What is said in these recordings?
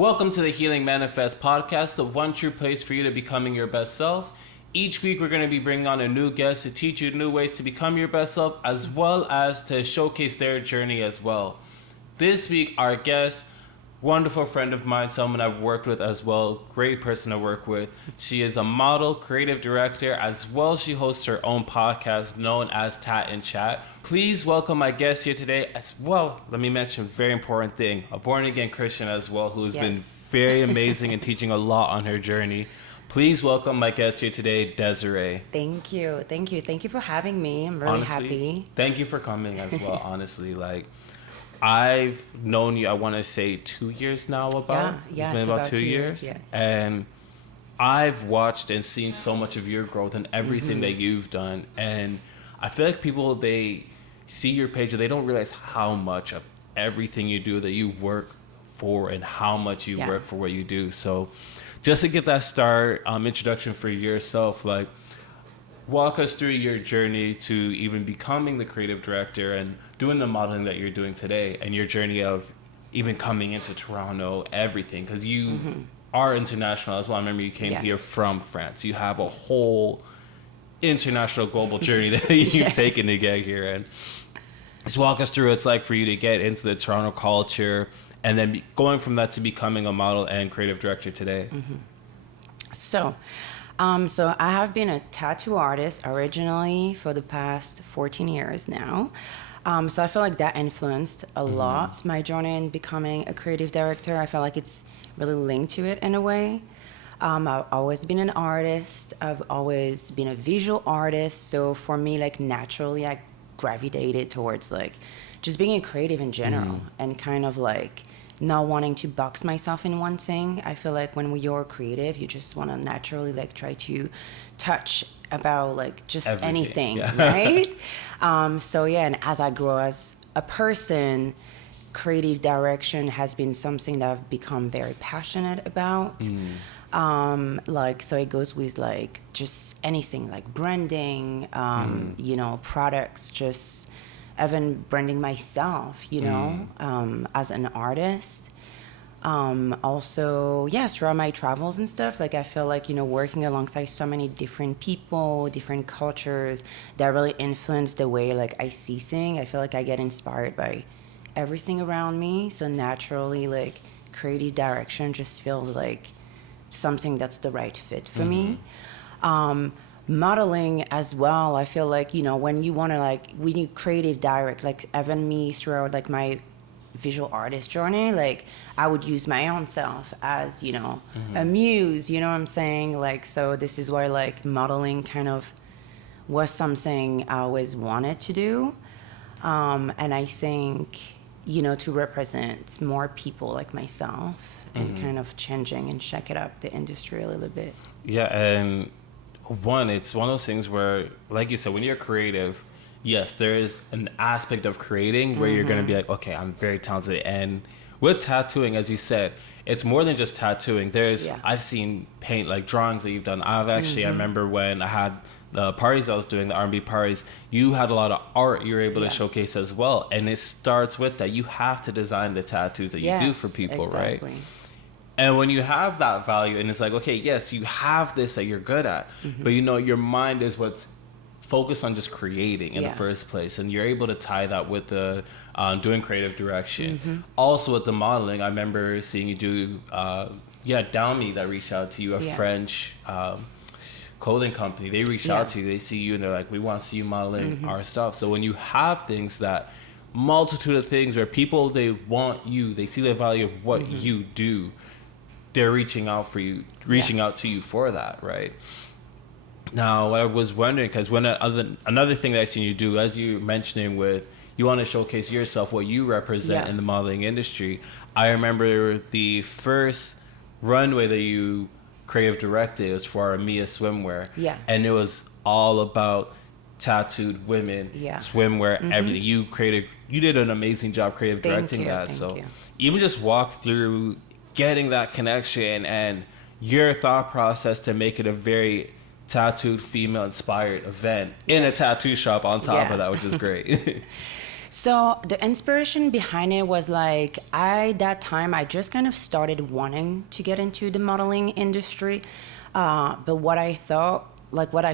Welcome to the Healing Manifest podcast, the one true place for you to becoming your best self. Each week, we're going to be bringing on a new guest to teach you new ways to become your best self, as well as to showcase their journey as well. This week, our guest, wonderful friend of mine, someone I've worked with as well, great person to work with. She is a model, creative director, as well she hosts her own podcast known as Tat and Chat. Please welcome my guest here today as well. Let me mention a very important thing, a born-again Christian as well, who has been very amazing and teaching a lot on her journey. Please welcome my guest here today, Desiree. Thank you for having me. I'm really happy. Thank you for coming as well. Honestly, I've known you, I want to say 2 years now about. Yeah, it's been about 2 years. Yes. And I've watched and seen so much of your growth and everything that you've done. And I feel like people, they see your page and they don't realize how much of everything you do that you work for and how much you work for what you do. So just to get that start, introduction for yourself, walk us through your journey to even becoming the creative director and doing the modeling that you're doing today, and your journey of even coming into Toronto, everything, because you are international as well. I remember you came here from France. You have a whole international global journey that you've taken to get here. And just walk us through what it's like for you to get into the Toronto culture and then going from that to becoming a model and creative director today. So I have been a tattoo artist originally for the past 14 years now. So I feel like that influenced a lot my journey in becoming a creative director. I feel like it's really linked to it in a way. I've always been an artist. I've always been a visual artist. So for me, naturally, I gravitated towards just being a creative in general and kind of not wanting to box myself in one thing. I feel like when you're creative, you just want to naturally try to touch about just everything. anything, right? And as I grow as a person, creative direction has been something that I've become very passionate about. So it goes with just anything branding, products, just even branding myself, as an artist. Also, throughout my travels and stuff, I feel working alongside so many different people, different cultures that really influence the way I see things. I feel like I get inspired by everything around me. So naturally, creative direction just feels like something that's the right fit for me. Modeling as well, I feel like, when you want to when you creative direct, even me throughout my visual artist journey, I would use my own self as, a muse, you know what I'm saying? So this is why modeling kind of was something I always wanted to do. And I think, to represent more people like myself and kind of changing and shaking up the industry a little bit. Yeah, and it's one of those things where, like you said, when you're creative, yes, there is an aspect of creating where you're going to be okay, I'm very talented. And with tattooing, as you said, it's more than just tattooing. I've seen paint, drawings that you've done. I remember when I had the parties I was doing, the R&B parties, you had a lot of art you were able to showcase as well. And it starts with that. You have to design the tattoos that you do for people, right? And when you have that value, and it's okay, yes, you have this that you're good at, but your mind is what's focused on just creating in the first place, and you're able to tie that with the doing creative direction. Also with the modeling, I remember seeing you do, Downy that reached out to you, a French clothing company. They reached out to you, they see you, and they're like, we want to see you modeling our stuff. So when you have things that, multitude of things where people, they want you, they see the value of what you do, they're reaching out to you for that, right? Now, I was wondering, because another thing that I've seen you do, as you mentioning with, you want to showcase yourself, what you represent in the modeling industry. I remember the first runway that you creative directed was for Mia swimwear. Yeah. And it was all about tattooed women, swimwear, everything. You did an amazing job creative directing that. Thank you. Even just walk through getting that connection and your thought process to make it a very tattooed female inspired event in a tattoo shop on top of that, which is great. So the inspiration behind it was like that time I just kind of started wanting to get into the modeling industry, but what I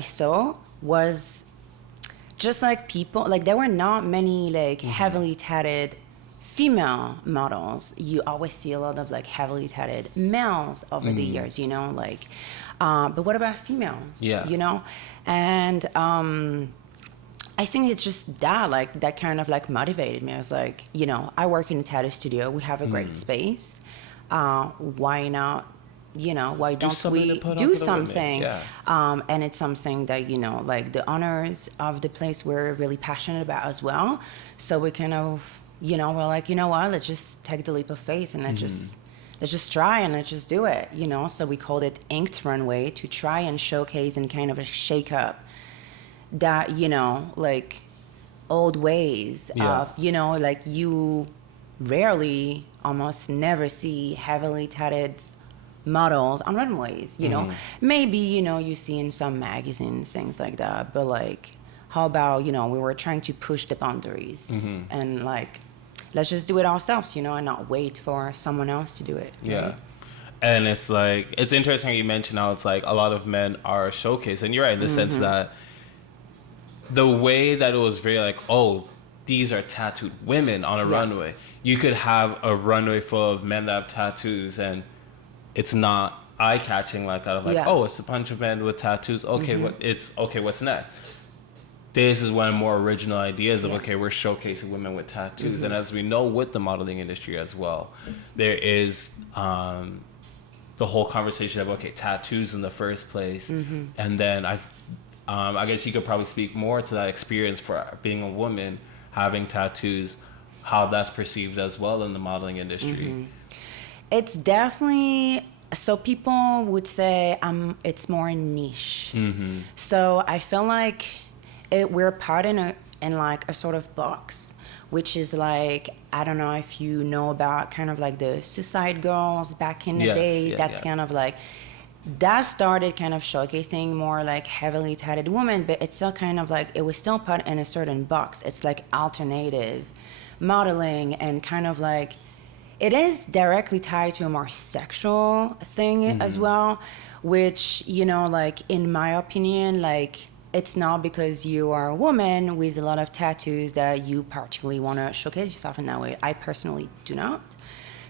saw was just like people, like there were not many like heavily tatted female models. You always see a lot of like heavily tatted males over the years, you know, like, but what about females? Yeah. You know, and I think it's just that, like, that kind of like motivated me. I was like, you know, I work in a tattoo studio. We have a great space. Why not? You know, why don't we do something? Yeah. And it's something that, you know, like the owners of the place were really passionate about as well. So we kind of, you know, we're like, you know what, let's just take the leap of faith and let's just try and let's just do it, you know? So we called it Inked Runway to try and showcase and kind of shake up that, you know, like old ways of, you know, like you rarely, almost never see heavily tatted models on runways, you know. Maybe, you know, you see in some magazines, things like that, but like, how about, you know, we were trying to push the boundaries and like, let's just do it ourselves, you know, and not wait for someone else to do it. Right? Yeah. And it's like, it's interesting you mentioned how it's like a lot of men are showcased, and you're right in the sense that the way that it was very like, oh, these are tattooed women on a runway. You could have a runway full of men that have tattoos and it's not eye-catching like that. Of like, oh, it's a bunch of men with tattoos. Okay, what's next? This is one of more original ideas of, okay, we're showcasing women with tattoos. And as we know with the modeling industry as well, there is the whole conversation of, okay, tattoos in the first place. And then I guess you could probably speak more to that experience for being a woman, having tattoos, how that's perceived as well in the modeling industry. It's definitely, so people would say it's more niche. So I feel like we're part in like a sort of box, which is like, I don't know if you know about kind of like the Suicide Girls back in the days. That's kind of like, that started kind of showcasing more like heavily tatted women, but it's still kind of like, it was still put in a certain box. It's like alternative modeling and kind of like, it is directly tied to a more sexual thing as well, which, you know, like in my opinion, like it's not because you are a woman with a lot of tattoos that you particularly want to showcase yourself in that way. I personally do not.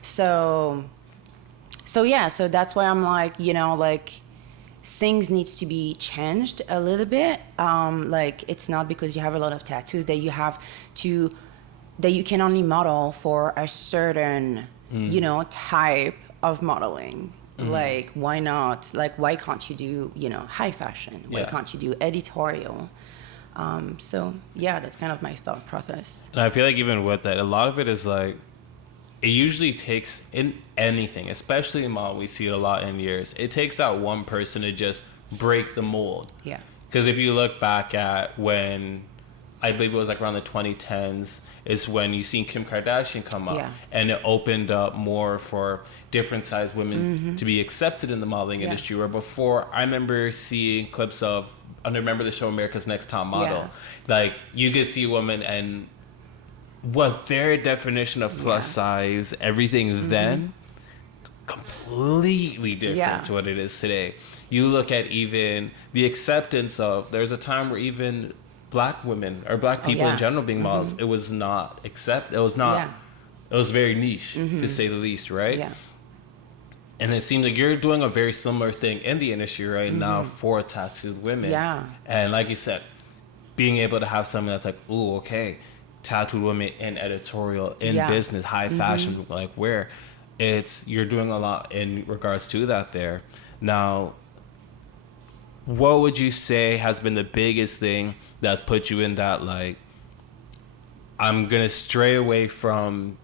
So yeah, so that's why I'm like, you know, like things needs to be changed a little bit. Like it's not because you have a lot of tattoos that you have to, that you can only model for a certain, you know, type of modeling. Like, why not? Like, why can't you do, you know, high fashion? Why can't you do editorial? So, yeah, that's kind of my thought process. And I feel like even with that, a lot of it is like, it usually takes, in anything, especially in model, we see it a lot in years, it takes that one person to just break the mold. Yeah. Because if you look back at when, I believe it was like around the 2010s, is when you seen Kim Kardashian come up, and it opened up more for different sized women to be accepted in the modeling industry. Where before, I remember seeing clips of, I remember the show America's Next Top Model. Like you could see women and what their definition of plus size, everything then, completely different to what it is today. You look at even the acceptance of, there's a time where even black women or black people in general being models, it was not it was not, it was very niche to say the least, right? Yeah. And it seems like you're doing a very similar thing in the industry right now for tattooed women. Yeah. And like you said, being able to have something that's like, ooh, okay, tattooed women in editorial, in business, high fashion, like where you're doing a lot in regards to that there. Now, what would you say has been the biggest thing that's put you in that, like, I'm going to stray away from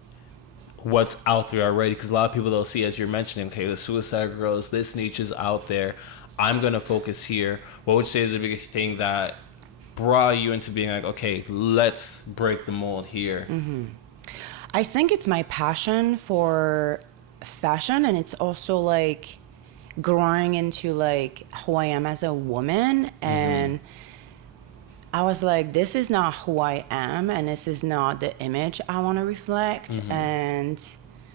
what's out there already? Because a lot of people, they'll see, as you're mentioning, okay, the Suicide Girls, this niche is out there. I'm going to focus here. What would you say is the biggest thing that brought you into being like, okay, let's break the mold here? I think it's my passion for fashion, and it's also like growing into like who I am as a woman. And I was like, this is not who I am, and this is not the image I want to reflect. And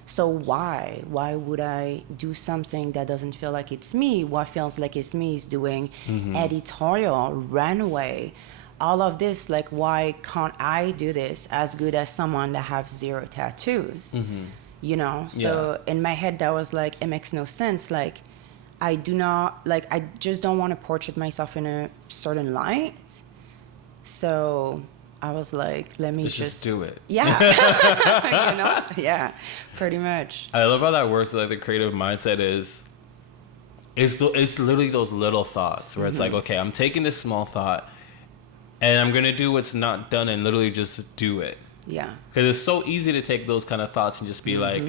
so why would I do something that doesn't feel like it's me? What feels like it's me is doing editorial, runway, all of this. Like, why can't I do this as good as someone that have 0 tattoos? You know? So in my head, that was like, it makes no sense. Like, I just don't want to portray myself in a certain light. So I was like, let me just do it. Yeah. You know? Yeah, pretty much. I love how that works. Like, the creative mindset it's literally those little thoughts where it's like, okay, I'm taking this small thought and I'm going to do what's not done and literally just do it. Yeah. Because it's so easy to take those kind of thoughts and just be like,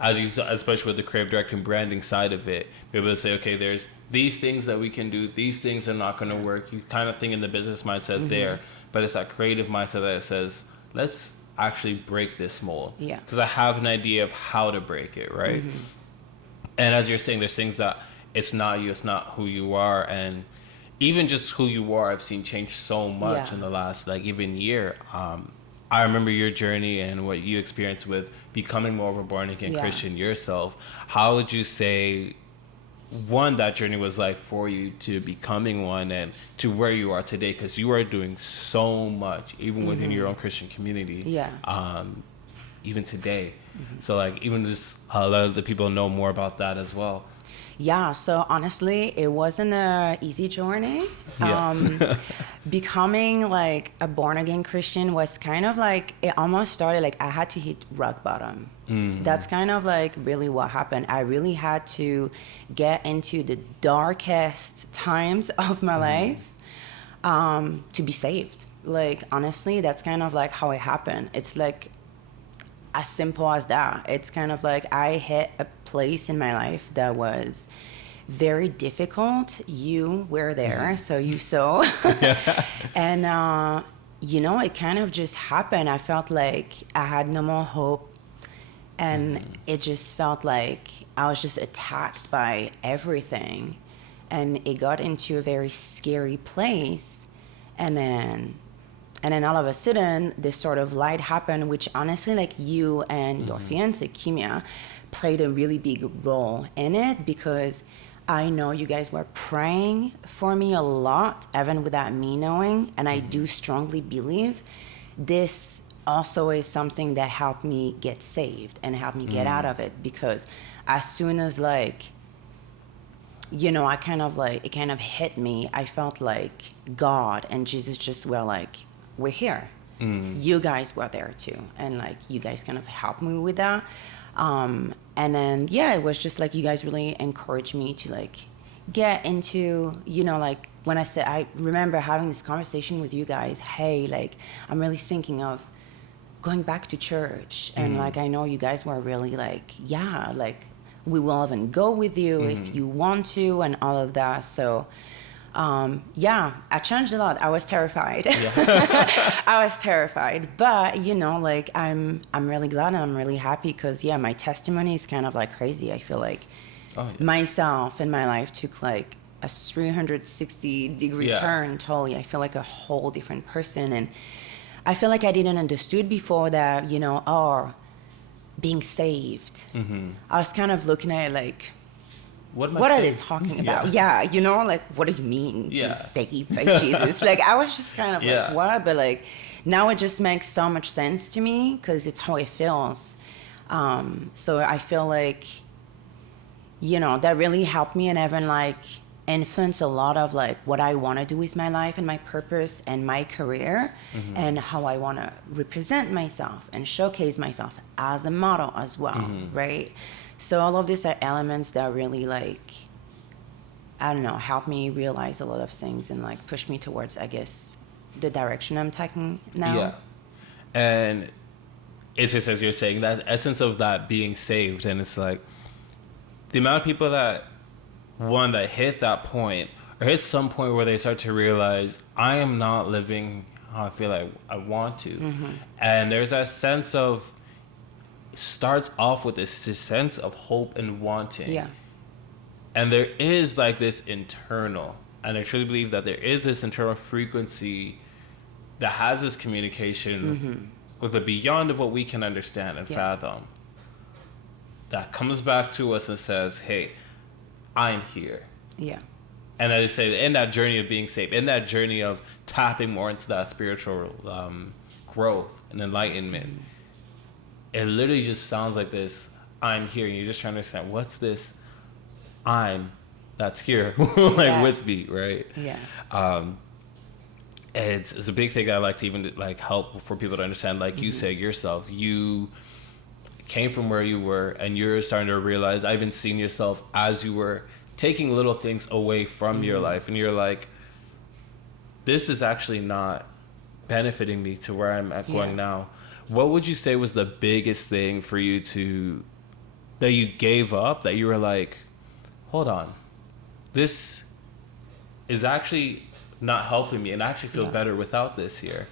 especially with the creative directing branding side of it, be able to say, okay, there's these things that we can do, these things are not going to work. You kind of think in the business mindset there, but it's that creative mindset that says, let's actually break this mold. Yeah. Because I have an idea of how to break it, right? And as you're saying, there's things that it's not you, it's not who you are, and even just who you are, I've seen change so much in the last, like, even year. I remember your journey and what you experienced with becoming more of a born-again Christian yourself. How would you say, one, that journey was like for you to becoming one and to where you are today? Because you are doing so much, even within your own Christian community. Yeah. Even today. So, like, even just let the people know more about that as well. Yeah, so honestly, it wasn't a easy journey. Yes. Becoming like a born again Christian was kind of like, it almost started like I had to hit rock bottom. That's kind of like really what happened. I really had to get into the darkest times of my life to be saved. Like, honestly, that's kind of like how it happened. It's like as simple as that. It's kind of like I hit a place in my life that was very difficult. You were there, so you saw. And, you know, it kind of just happened. I felt like I had no more hope. And it just felt like I was just attacked by everything. And it got into a very scary place. And then all of a sudden, this sort of light happened, which honestly, like, you and your fiance, Kimia, played a really big role in it, because I know you guys were praying for me a lot, even without me knowing. And I do strongly believe this also is something that helped me get saved and helped me get out of it. Because as soon as, like, you know, it kind of hit me. I felt like God and Jesus just were like, we're here. You guys were there too. And like, you guys kind of helped me with that. And then, it was just like, you guys really encouraged me to like get into, you know, like when I remember having this conversation with you guys, hey, like, I'm really thinking of going back to church. And like, I know you guys were really like, like, we will even go with you if you want to, and all of that. So, I changed a lot. I was terrified. I was terrified, but you know, like, I'm really glad and I'm really happy, because my testimony is kind of like crazy. I feel like myself and my life took like a 360-degree turn totally. I feel like a whole different person, and I feel like I didn't understood before that, you know, being saved. I was kind of looking at it like, what are they talking about? You know, like, what do you mean being saved by Jesus? Like, I was just kind of like, what? But like, now it just makes so much sense to me, because it's how it feels. So I feel like, you know, that really helped me, and even like influence a lot of like what I want to do with my life and my purpose and my career, and how I want to represent myself and showcase myself as a model as well, right? So all of these are elements that really, like, I don't know, help me realize a lot of things and like push me towards, I guess, the direction I'm taking now. Yeah. And it's just, as you're saying, that essence of that being saved, and it's like the amount of people that hit that point, or hit some point where they start to realize, I am not living how I feel like I want to. And there's that sense of, starts off with this sense of hope and wanting. And there is like this internal And I truly believe that there is this internal frequency that has this communication with the beyond of what we can understand and fathom. That comes back to us and says, hey, I'm here. Yeah. And as I say, in that journey of being safe, in that journey of tapping more into that spiritual growth and enlightenment, it literally just sounds like this, I'm here. And you're just trying to understand, what's this I'm that's here with me, right? Yeah. It's a big thing that I like to even like help for people to understand. Like you say yourself, you came from where you were, and you're starting to realize, I've been seeing yourself as you were taking little things away from your life, and you're like, this is actually not benefiting me to where I'm at going now. What would you say was the biggest thing for you that you gave up, that you were like, hold on, this is actually not helping me, and I actually feel better without this here?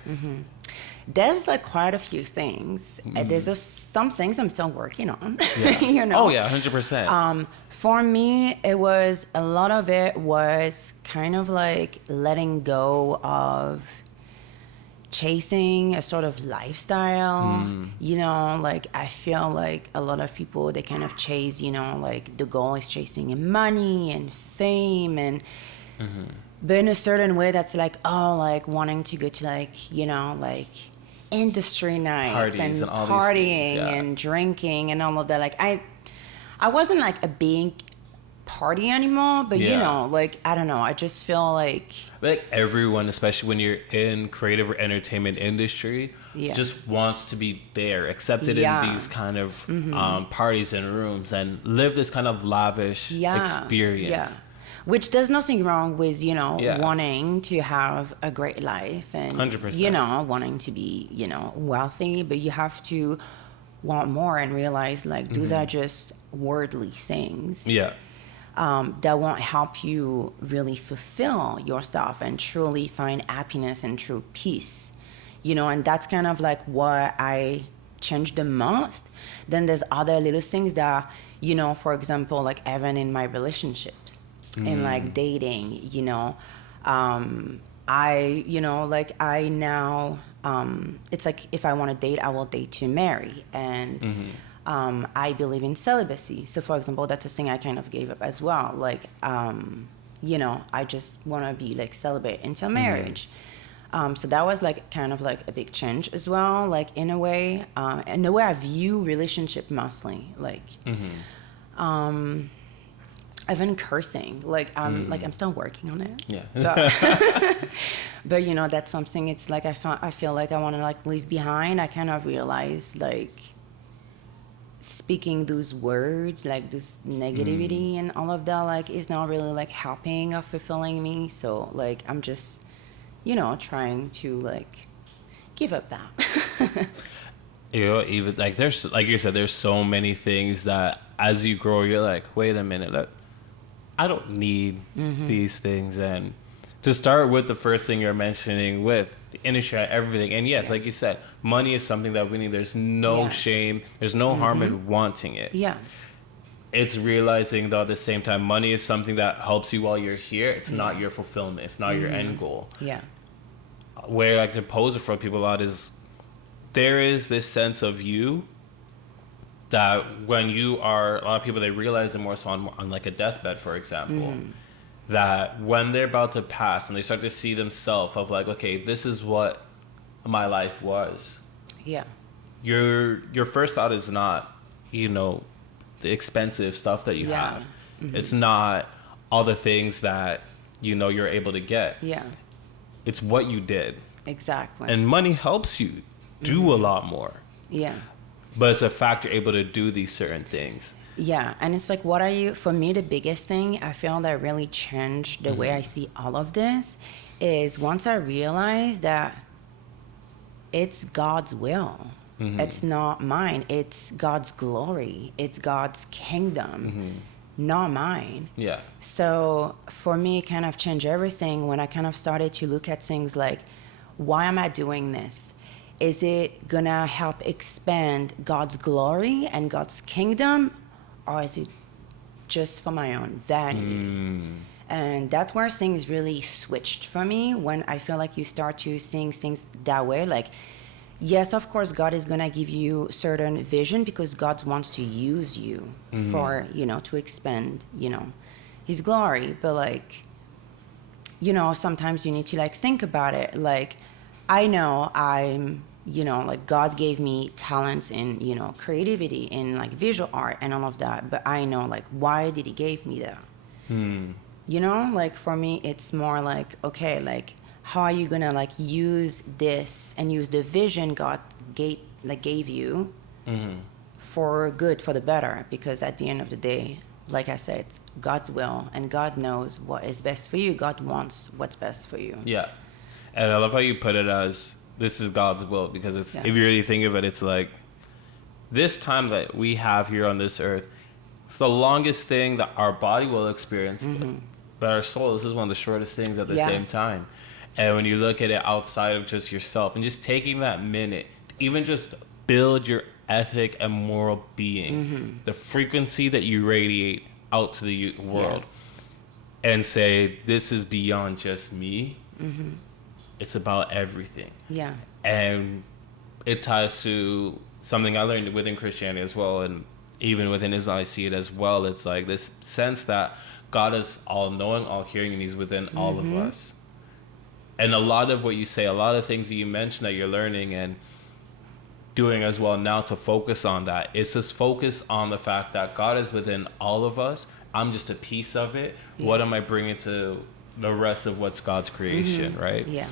There's like quite a few things. There's just some things I'm still working on. Yeah. Oh yeah, 100%. For me, it was a lot of it was kind of like letting go of chasing a sort of lifestyle. You know, like I feel like a lot of people, they kind of chase, you know, like the goal is chasing money and fame and but in a certain way that's like, oh, like wanting to go to like, you know, like industry nights Parties and and all partying these things, and drinking and all of that. Like I wasn't like a big party anymore, but you know, like I don't know, I just feel like everyone, especially when you're in creative or entertainment industry, just wants to be there, accepted in these kind of parties and rooms, and live this kind of lavish experience. Which there's nothing wrong with, you know, wanting to have a great life and 100%. You know, wanting to be, you know, wealthy, but you have to want more and realize like those are just worldly things. That won't help you really fulfill yourself and truly find happiness and true peace. You know, and that's kind of like what I changed the most. Then there's other little things that, you know, for example, like even in my relationships, in like dating, you know, I, you know, like I now, it's like if I want to date, I will date to marry. And I believe in celibacy. So for example, that's a thing I kind of gave up as well. Like, you know, I just want to be like celibate until marriage. So that was like kind of like a big change as well, like in a way, and the way I view relationship mostly, like, even cursing, like I'm still working on it. But you know, that's something. It's like I feel like I want to like leave behind. I kind of realized like speaking those words, like this negativity and all of that, like is not really like helping or fulfilling me. So like I'm just, you know, trying to like give up that. You know, even like there's, like you said, there's so many things that as you grow, you're like, wait a minute, I don't need these things. And to start with the first thing you're mentioning with the industry, everything. And yes, like you said, money is something that we need. There's no shame. There's no harm in wanting it. It's realizing, though, at the same time, money is something that helps you while you're here. It's not your fulfillment. It's not your end goal. Where I like to pose it for people a lot is there is this sense of you that when you are, a lot of people, they realize it more so on like a deathbed, for example, that when they're about to pass and they start to see themselves of like, okay, this is what my life was. Your first thought is not, you know, the expensive stuff that you have. It's not all the things that, you know, you're able to get. It's what you did. Exactly. And money helps you do a lot more. But it's a fact you're able to do these certain things. And it's like, what are you, for me, the biggest thing I feel that really changed the way I see all of this is once I realized that it's God's will. It's not mine. It's God's glory. It's God's kingdom, not mine. So for me, it kind of changed everything when I kind of started to look at things like, why am I doing this? Is it gonna help expand God's glory and God's kingdom, or is it just for my own vanity? And that's where things really switched for me, when I feel like you start to seeing things that way. Like, yes, of course, God is going to give you certain vision, because God wants to use you for, to expand, his glory. But like, sometimes you need to like think about it. Like, I know like God gave me talents in, creativity, in like visual art and all of that. But I know, like, why did he give me that? Like for me, it's more like, okay, like, how are you gonna like use this and use the vision God gave you for good, for the better? Because at the end of the day, like I said, it's God's will, and God knows what is best for you. God wants what's best for you. Yeah. And I love how you put it as, this is God's will, because it's, if you really think of it, it's like, this time that we have here on this earth, it's the longest thing that our body will experience, but our soul, this is one of the shortest things at the same time. And when you look at it outside of just yourself, and just taking that minute, even just build your ethic and moral being, the frequency that you radiate out to the world, and say, this is beyond just me. It's about everything. Yeah. And it ties to something I learned within Christianity as well, and even within Islam, I see it as well. It's like this sense that God is all-knowing, all-hearing, and he's within all of us. And a lot of what you say, a lot of things that you mentioned that you're learning and doing as well now to focus on that, it's this focus on the fact that God is within all of us. I'm just a piece of it. What am I bringing to the rest of what's God's creation, right? Yeah.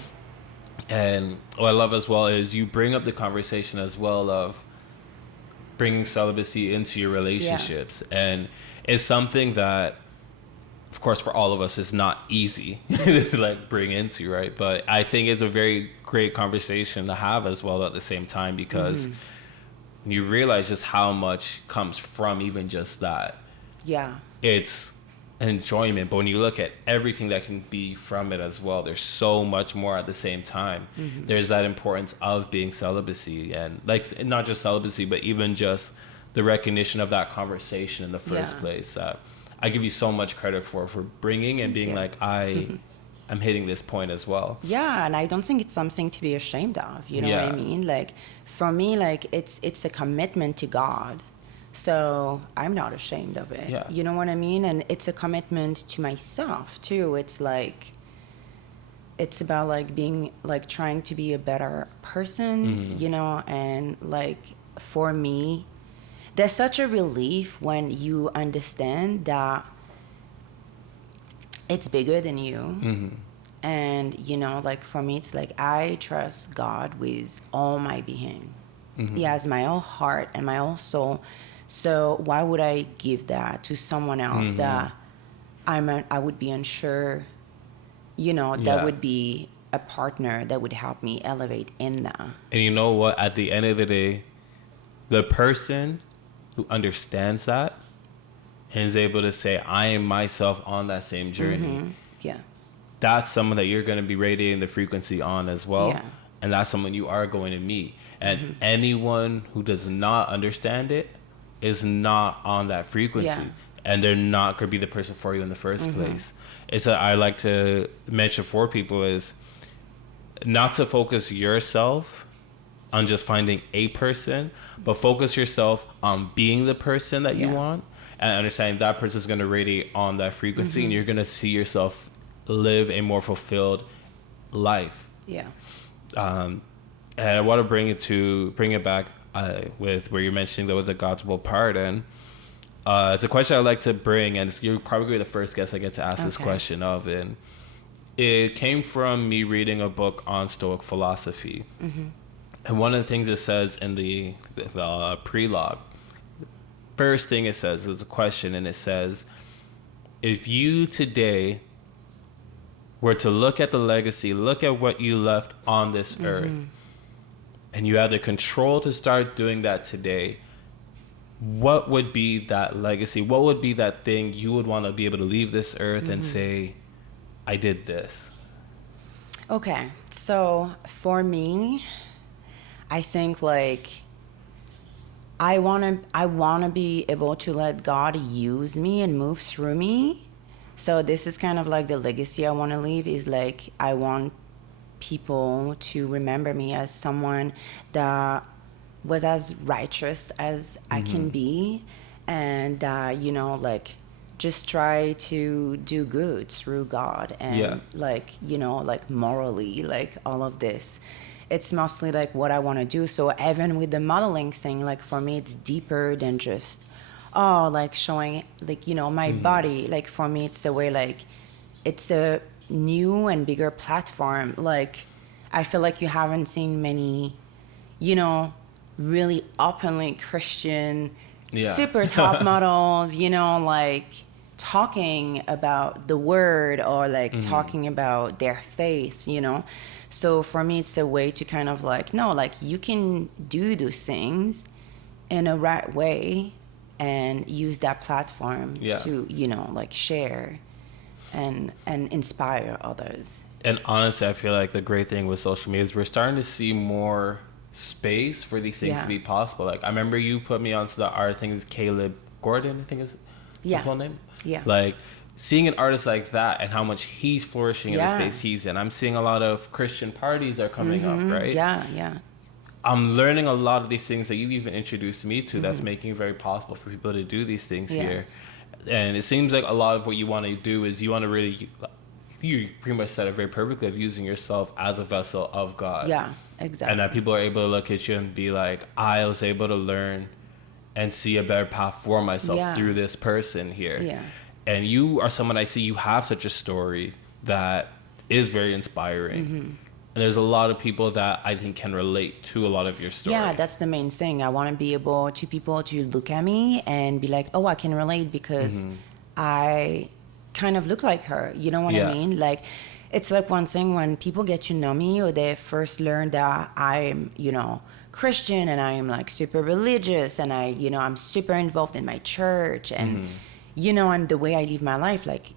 And what I love as well is you bring up the conversation as well of bringing celibacy into your relationships. And it's something that, of course, for all of us, is not easy to like bring into, right? But I think it's a very great conversation to have as well at the same time, because you realize just how much comes from even just that. Yeah. It's enjoyment, but when you look at everything that can be from it as well, there's so much more at the same time. There's that importance of being celibacy, and like not just celibacy, but even just the recognition of that conversation in the first place. I give you so much credit for bringing and being like, I'm hitting this point as well. Yeah, and I don't think it's something to be ashamed of. You know what I mean? Like, for me, like, it's a commitment to God. So I'm not ashamed of it. Yeah. You know what I mean? And it's a commitment to myself too. It's like, it's about like being like trying to be a better person, and like for me, there's such a relief when you understand that it's bigger than you. And, like for me, it's like I trust God with all my being. He has my whole heart and my whole soul. So why would I give that to someone else that I would be unsure, that would be a partner that would help me elevate in that. And you know what? At the end of the day, the person who understands that and is able to say, I am myself on that same journey. Yeah. That's someone that you're going to be radiating the frequency on as well. Yeah. And that's someone you are going to meet. And anyone who does not understand it is not on that frequency. Yeah. And they're not going to be the person for you in the first place. It's I like to mention for people is not to focus yourself on just finding a person, but focus yourself on being the person that you want, and understanding that person is going to radiate on that frequency, and you're going to see yourself live a more fulfilled life. Yeah. And I want to bring it back with where you're mentioning that with the God's will part, and it's a question I like to bring, and you're probably the first guest I get to ask this question of, and it came from me reading a book on Stoic philosophy. And one of the things it says in the prelogue, first thing it says is a question, and it says, if you today were to look at the legacy, look at what you left on this earth, and you had the control to start doing that today, what would be that legacy? What would be that thing you would want to be able to leave this earth and say, I did this? Okay, so for me, I think like I wanna be able to let God use me and move through me. So this is kind of like the legacy I want to leave, is like I want people to remember me as someone that was as righteous as I can be, and you know, like just try to do good through God, and like, you know, like morally, like all of this. It's mostly like what I want to do. So even with the modeling thing, like for me, it's deeper than just, oh, like showing, like, you know, my body. Like for me, it's a way, like, it's a new and bigger platform. Like, I feel like you haven't seen many, you know, really openly Christian, super top models, you know, like talking about the word, or like talking about their faith, you know. So for me, it's a way to kind of like, no, like you can do those things in a right way and use that platform to, you know, like share and inspire others. And honestly, I feel like the great thing with social media is we're starting to see more space for these things to be possible. Like I remember you put me onto the art thing, is Caleb Gordon, I think is the full name. Yeah. Like seeing an artist like that and how much he's flourishing in the space he's in. I'm seeing a lot of Christian parties that are coming up, right? Yeah. I'm learning a lot of these things that you've even introduced me to that's making it very possible for people to do these things here. And it seems like a lot of what you want to do is you want to really, you pretty much said it very perfectly, of using yourself as a vessel of God. Yeah, exactly. And that people are able to look at you and be like, I was able to learn and see a better path for myself through this person here. Yeah. And you are someone, I see you have such a story that is very inspiring. And there's a lot of people that I think can relate to a lot of your story. Yeah, that's the main thing. I want to be able to people to look at me and be like, oh, I can relate because I kind of look like her. You know what I mean? Like, it's like one thing when people get to know me, or they first learn that I'm, you know, Christian, and I am like super religious, and I, you know, I'm super involved in my church, and you know, and the way I live my life, like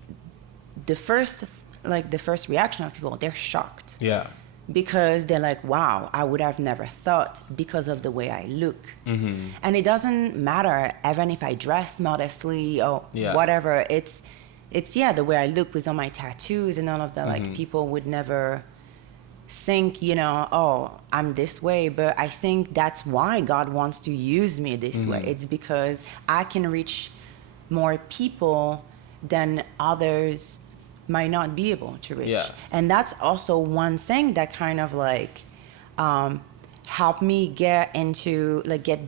the first reaction of people, they're shocked. Yeah. Because they're like, wow, I would have never thought, because of the way I look. And it doesn't matter even if I dress modestly or whatever. It's the way I look with all my tattoos and all of that. Like, people would never think, you know, oh, I'm this way. But I think that's why God wants to use me this way. It's because I can reach more people than others might not be able to reach. And that's also one thing that kind of like helped me get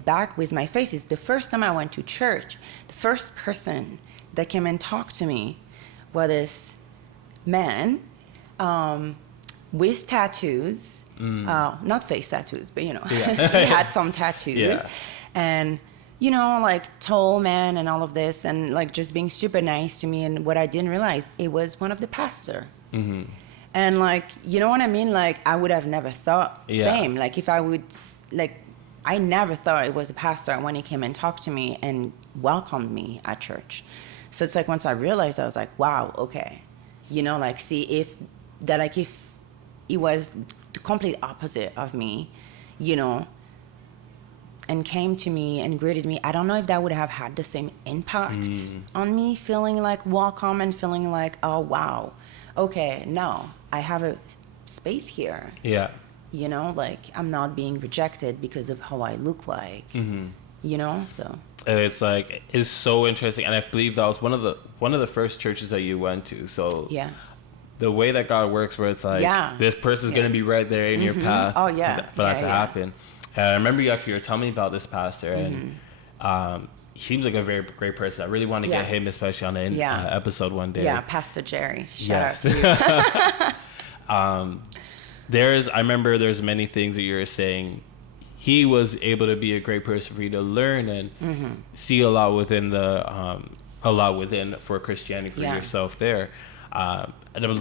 back with my faith. Is the first time I went to church, the first person that came and talked to me was this man with tattoos, not face tattoos, but you know, he had some tattoos, and you know, like tall man and all of this, and like just being super nice to me. And what I didn't realize, it was one of the pastor. And like, you know what I mean? Like, I would have never thought same. Like, if I would, like, I never thought it was a pastor when he came and talked to me and welcomed me at church. So it's like, once I realized, I was like, wow, okay. You know, like, see if he was the complete opposite of me, you know, and came to me and greeted me, I don't know if that would have had the same impact on me, feeling like welcome and feeling like, oh, wow, okay, no, I have a space here. Yeah. You know, like, I'm not being rejected because of how I look like, you know, so. And it's like, it's so interesting. And I believe that was one of the first churches that you went to. So yeah, the way that God works, where it's like, this person's going to be right there in your path for that to happen. And I remember you were telling me about this pastor, and he seems like a very great person. I really want to get him, especially on an episode one day. Yeah, Pastor Jerry. Shout out to you. I remember there's many things that you were saying. He was able to be a great person for you to learn and see a lot within for Christianity for yourself there. And I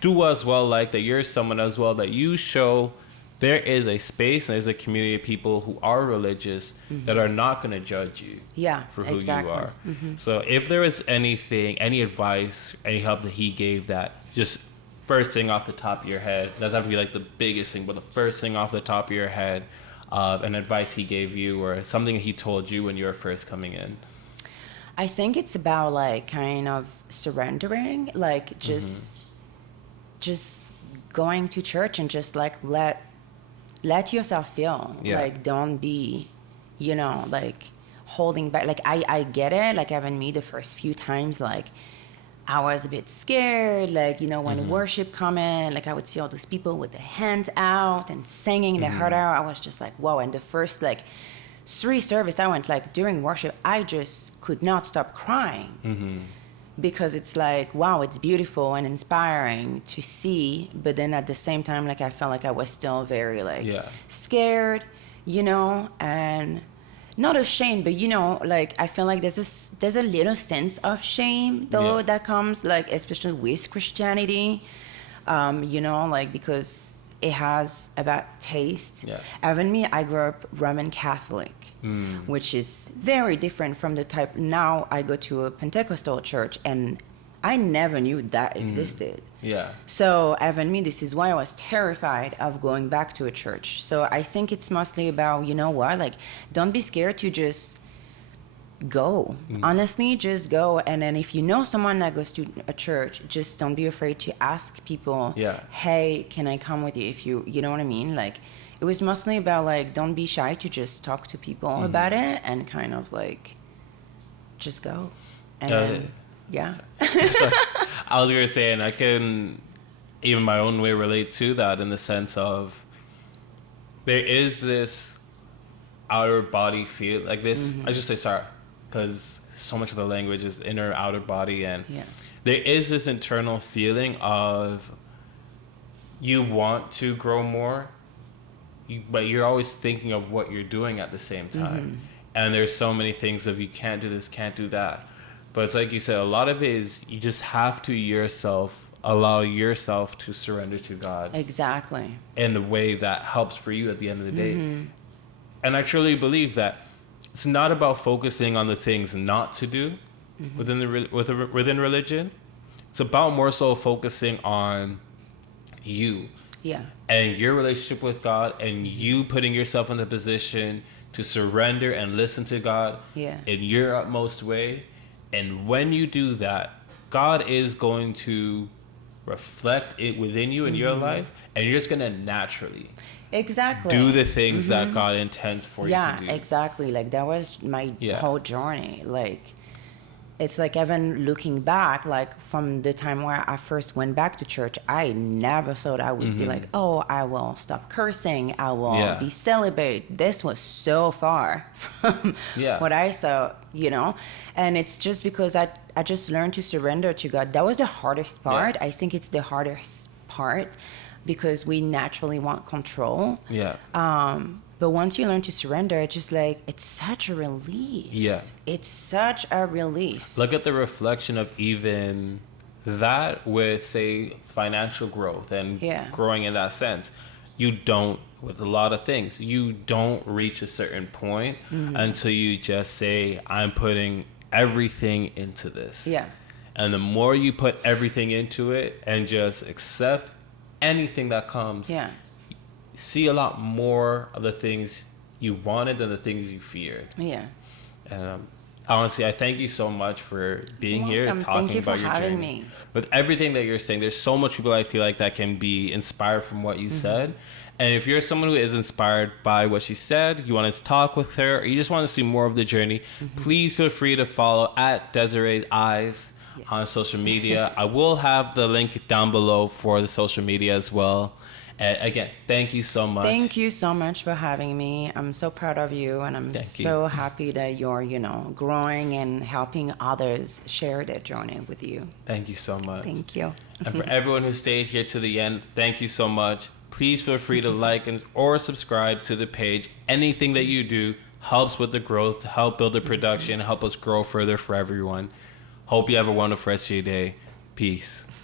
do as well like that you're someone as well that you show there is a space and there's a community of people who are religious that are not going to judge you for who you are. So if there was anything, any advice, any help that he gave, that just first thing off the top of your head, it doesn't have to be like the biggest thing, but the first thing off the top of your head, an advice he gave you or something he told you when you were first coming in. I think it's about like kind of surrendering, like just going to church and just like let yourself feel. Yeah. Like don't be, like holding back. Like I get it. Like even me the first few times, like I was a bit scared. Like when worship come in, like I would see all those people with their hands out and singing their heart out. I was just like, whoa. And the first like 3 service I went, like during worship, I just could not stop crying. Because it's like, wow, it's beautiful and inspiring to see, but then at the same time, like I felt like I was still very like scared, and not ashamed, but like I feel like there's a little sense of shame though that comes, like especially with Christianity, like because it has about taste. Even me, I grew up Roman Catholic, which is very different from the type. Now I go to a Pentecostal church, and I never knew that existed. So even me, this is why I was terrified of going back to a church. So I think it's mostly about, like don't be scared to just go. Honestly, just go. And then if you know someone that goes to a church, just don't be afraid to ask people, hey, can I come with you? If you know what I mean? Like it was mostly about like don't be shy to just talk to people about it and kind of like just go. And then, So, I was gonna say, and I can even my own way relate to that in the sense of there is this outer body feel like this. I just say sorry because so much of the language is inner outer body, and there is this internal feeling of you want to grow more, but you're always thinking of what you're doing at the same time. And there's so many things of you can't do this, can't do that. But it's like you said, a lot of it is you just have to allow yourself to surrender to God. Exactly. In the way that helps for you at the end of the day. And I truly believe that it's not about focusing on the things not to do within religion. It's about more so focusing on you. And your relationship with God, and you putting yourself in a position to surrender and listen to God in your utmost way. And when you do that, God is going to reflect it within you in your life, and you're just going to naturally do the things that God intends for you to do. Exactly. Like that was my whole journey. Like it's like even looking back, like from the time where I first went back to church, I never thought I would be like, oh, I will stop cursing, I will be celibate. This was so far from what I thought, and it's just because I just learned to surrender to God. That was the hardest part. I think it's the hardest part because we naturally want control. But once you learn to surrender, it's just like, it's such a relief. It's such a relief. Look at the reflection of even that with, say, financial growth and growing in that sense. You don't, with a lot of things, you don't reach a certain point until you just say, I'm putting everything into this. And the more you put everything into it and just accept anything that comes, see a lot more of the things you wanted than the things you feared. And honestly, I thank you so much for being here and talking about your journey. Me. With everything that you're saying, there's so much people I feel like that can be inspired from what you said. And if you're someone who is inspired by what she said, you want to talk with her, or you just want to see more of the journey, please feel free to follow at Desiree's Eyes on social media. I will have the link down below for the social media as well. And again, thank you so much. Thank you so much for having me. I'm so proud of you, and I'm so happy that you're, growing and helping others share their journey with you. Thank you so much. Thank you. And for everyone who stayed here to the end, thank you so much. Please feel free to like or subscribe to the page. Anything that you do helps with the growth, to help build the production, help us grow further for everyone. Hope you have a wonderful rest of your day. Peace.